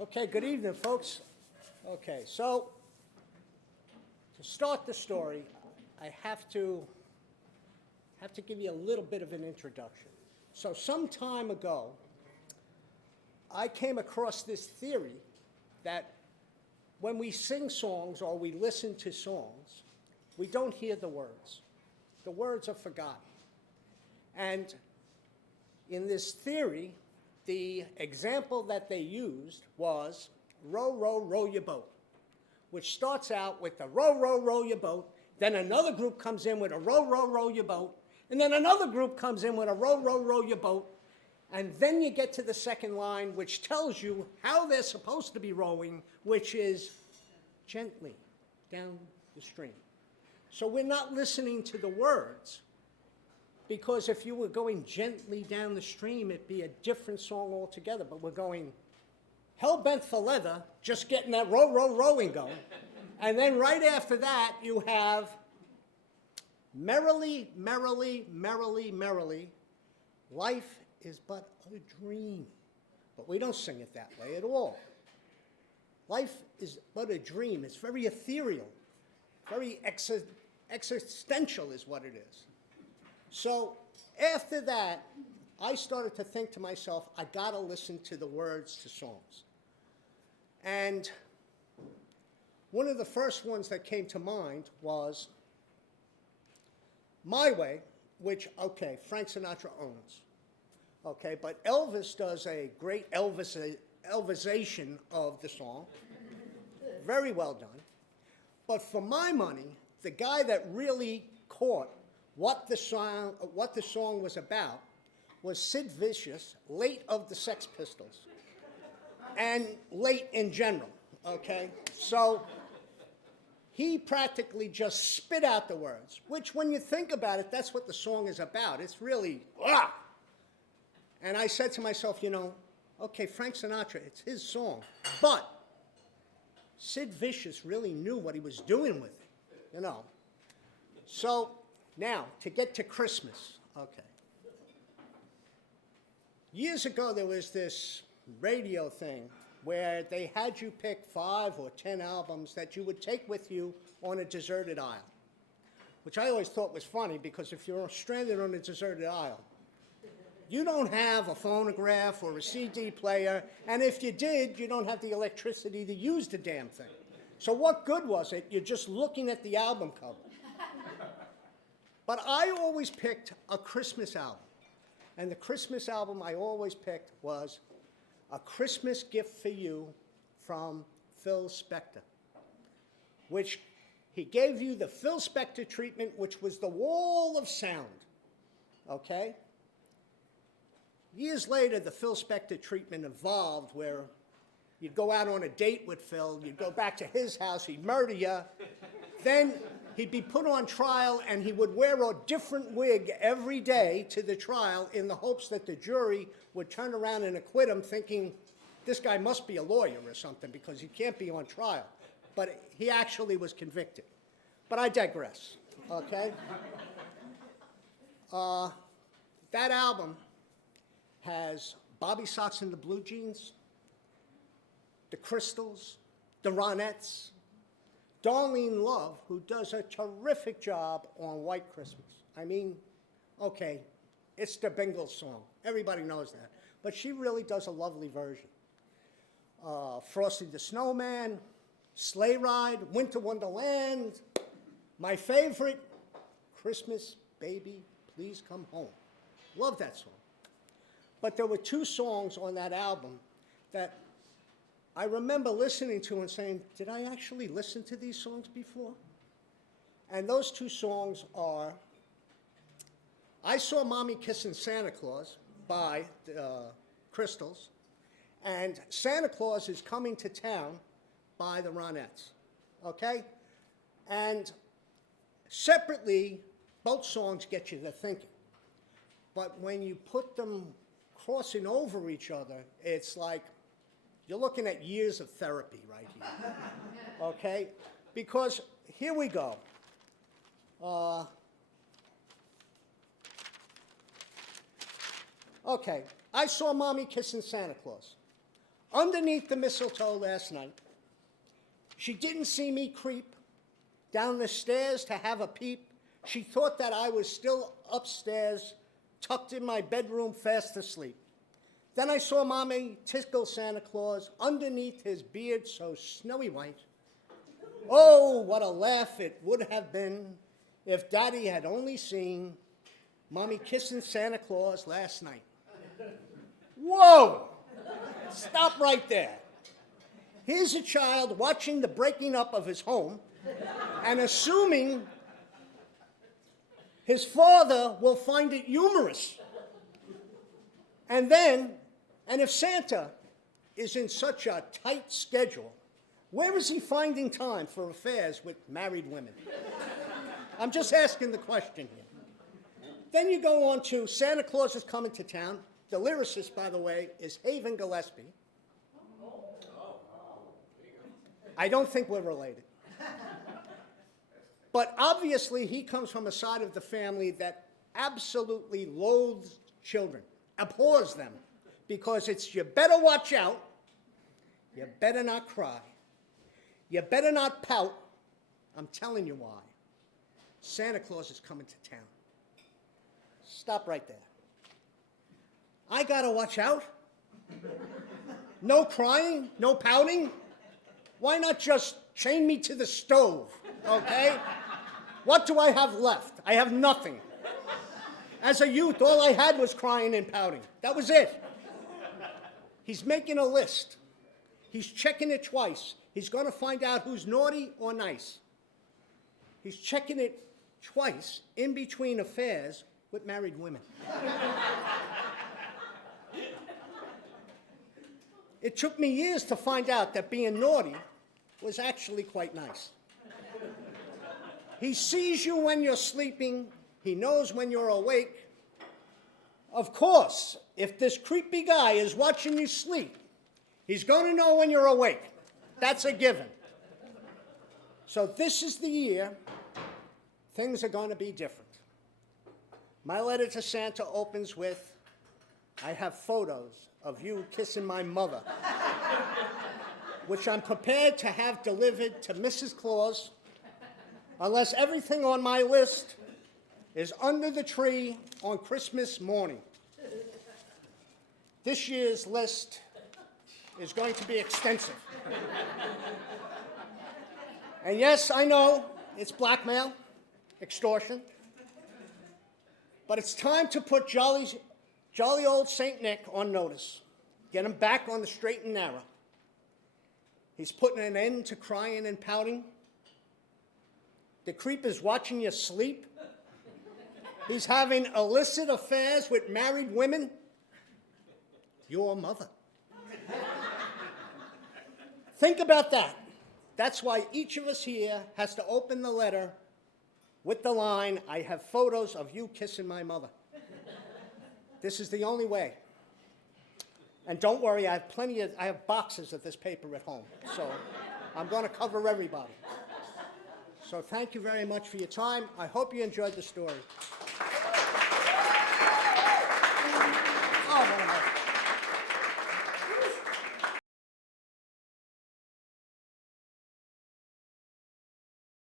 Okay, good evening, folks. Okay, so to start the story, I have to give you a little bit of an introduction. So some time ago, I came across this theory that when we sing songs or we listen to songs, we don't hear the words. The words are forgotten. And in this theory, the example that they used was row, row, row your boat, which starts out with the row, row, row your boat. Then another group comes in with a row, row, row your boat. And then another group comes in with a row, row, row your boat. And then you get to the second line, which tells you how they're supposed to be rowing, which is gently down the stream. So we're not listening to the words, because if you were going gently down the stream, it'd be a different song altogether. But we're going hell-bent for leather, just getting that row, row, rowing going. And then right after that, you have merrily, merrily, merrily, merrily, life is but a dream. But we don't sing it that way at all. Life is but a dream. It's very ethereal, very existential is what it is. So after that, I started to think to myself, I got to listen to the words to songs. And one of the first ones that came to mind was My Way, which, okay, Frank Sinatra owns. Okay, but Elvis does a great Elvisation of the song. Very well done. But for my money, the guy that really caught what the song was about was Sid Vicious, late of the Sex Pistols, and late in general, okay? So he practically just spit out the words, which when you think about it, that's what the song is about. It's really, ah! And I said to myself, okay, Frank Sinatra, it's his song, but Sid Vicious really knew what he was doing with it, So now, to get to Christmas, okay. Years ago, there was this radio thing where they had you pick 5 or 10 albums that you would take with you on a deserted isle, which I always thought was funny, because if you're stranded on a deserted isle, you don't have a phonograph or a CD player, and if you did, you don't have the electricity to use the damn thing. So what good was it? You're just looking at the album cover. But I always picked a Christmas album, and the Christmas album I always picked was A Christmas Gift for You from Phil Spector, which he gave you the Phil Spector treatment, which was the wall of sound, okay? Years later, the Phil Spector treatment evolved, where you'd go out on a date with Phil, you'd go back to his house, he'd murder you, then he'd be put on trial, and he would wear a different wig every day to the trial in the hopes that the jury would turn around and acquit him, thinking this guy must be a lawyer or something because he can't be on trial. But he actually was convicted. But I digress, okay? That album has Bobby Sox and the Blue Jeans, the Crystals, the Ronettes, Darlene Love, who does a terrific job on White Christmas. I mean, okay, it's the Bengals song. Everybody knows that. But she really does a lovely version. Frosty the Snowman, Sleigh Ride, Winter Wonderland. My favorite, Christmas Baby, Please Come Home. Love that song. But there were 2 songs on that album that I remember listening to and saying, did I actually listen to these songs before? And those 2 songs are I Saw Mommy Kissing Santa Claus by the Crystals, and Santa Claus is Coming to Town by the Ronettes, okay? And separately, both songs get you to thinking. But when you put them crossing over each other, it's like you're looking at years of therapy right here, okay? Because here we go. Okay, I Saw Mommy Kissing Santa Claus. underneath the mistletoe last night. She didn't see me creep down the stairs to have a peep. She thought that I was still upstairs, tucked in my bedroom, fast asleep. Then I saw Mommy tickle Santa Claus underneath his beard so snowy white. Oh, what a laugh it would have been if Daddy had only seen Mommy kissing Santa Claus last night. Whoa! Stop right there. Here's a child watching the breaking up of his home and assuming his father will find it humorous. And if Santa is in such a tight schedule, where is he finding time for affairs with married women? I'm just asking the question here. Then you go on to Santa Claus is Coming to Town. The lyricist, by the way, is Chris Gillespie. I don't think we're related. But obviously, he comes from a side of the family that absolutely loathes children, abhors them, because it's you better watch out, you better not cry, you better not pout. I'm telling you why. Santa Claus is coming to town. Stop right there. I gotta watch out? No crying, no pouting? Why not just chain me to the stove, okay? What do I have left? I have nothing. As a youth, all I had was crying and pouting. That was it. He's making a list. He's checking it twice. He's going to find out who's naughty or nice. He's checking it twice in between affairs with married women. It took me years to find out that being naughty was actually quite nice. He sees you when you're sleeping. He knows when you're awake. Of course, if this creepy guy is watching you sleep, he's going to know when you're awake. That's a given. So this is the year things are going to be different. My letter to Santa opens with, I have photos of you kissing my mother, which I'm prepared to have delivered to Mrs. Claus unless everything on my list is under the tree on Christmas morning. This year's list is going to be extensive. And yes, I know it's blackmail, extortion, but it's time to put jolly old St. Nick on notice. Get him back on the straight and narrow. He's putting an end to crying and pouting. The creep is watching you sleep. He's having illicit affairs with married women. Your mother. Think about that. That's why each of us here has to open the letter with the line, I have photos of you kissing my mother. This is the only way. And don't worry, I have boxes of this paper at home, so I'm going to cover everybody. So thank you very much for your time. I hope you enjoyed the story.